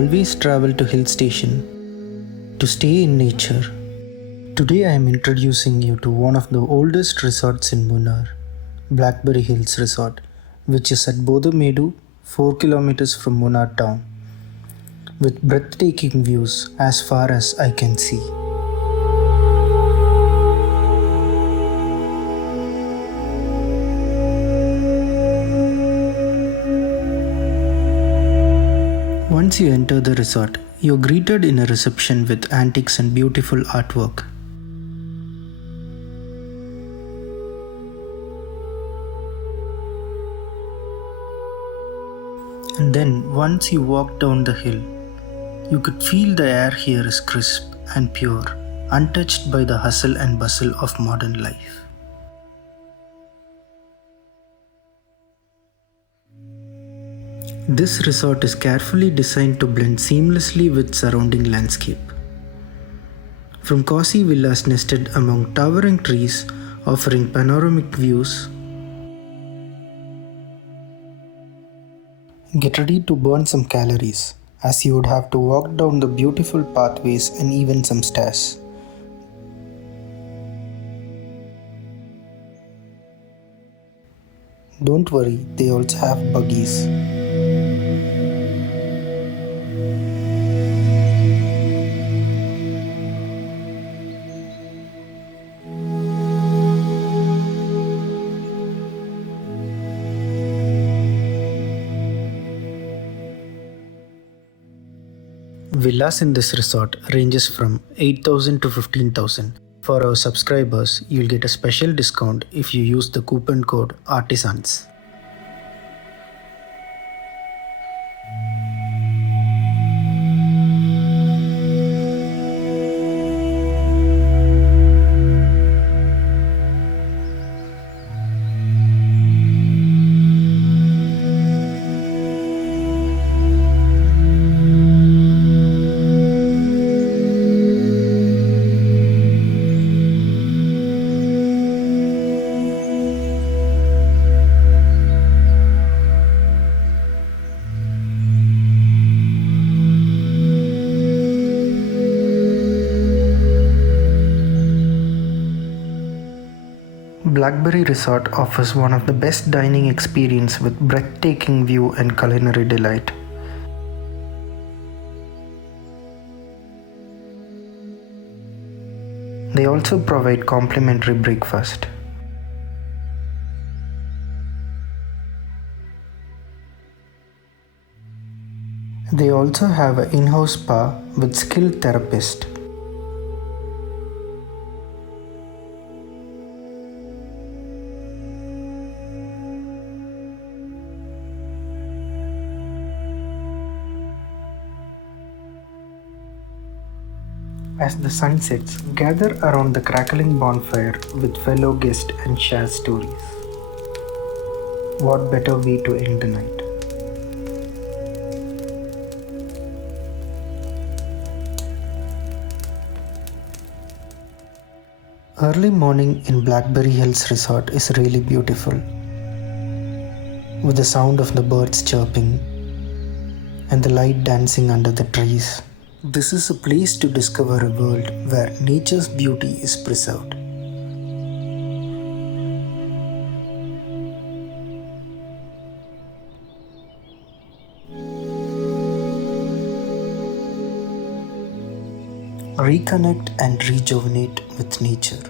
always travel to hill station to stay in nature. Today I am introducing you to one of the oldest resorts in Munnar, Blackberry Hills Resort, which is at Bodamedu, 4 kilometers from Munnar town, with breathtaking views as far as I can see. Once you enter the resort, you are greeted in a reception with antiques and beautiful artwork. And then once you walk down the hill, you could feel the air here is crisp and pure, untouched by the hustle and bustle of modern life. This resort is carefully designed to blend seamlessly with surrounding landscape. From cozy villas nested among towering trees offering panoramic views, get ready to burn some calories, as you would have to walk down the beautiful pathways and even some stairs. Don't worry, they also have buggies. Villas in this resort ranges from 8,000 to 15,000. For our subscribers, you'll get a special discount if you use the coupon code ARTISANS. Blackberry Resort offers one of the best dining experience with breathtaking view and culinary delight. They also provide complimentary breakfast. They also have an in-house spa with skilled therapist. As the sun sets, gather around the crackling bonfire with fellow guests and share stories. What better way to end the night? Early morning in Blackberry Hills Resort is really beautiful, with the sound of the birds chirping and the light dancing under the trees. This is a place to discover a world where nature's beauty is preserved. Reconnect and rejuvenate with nature.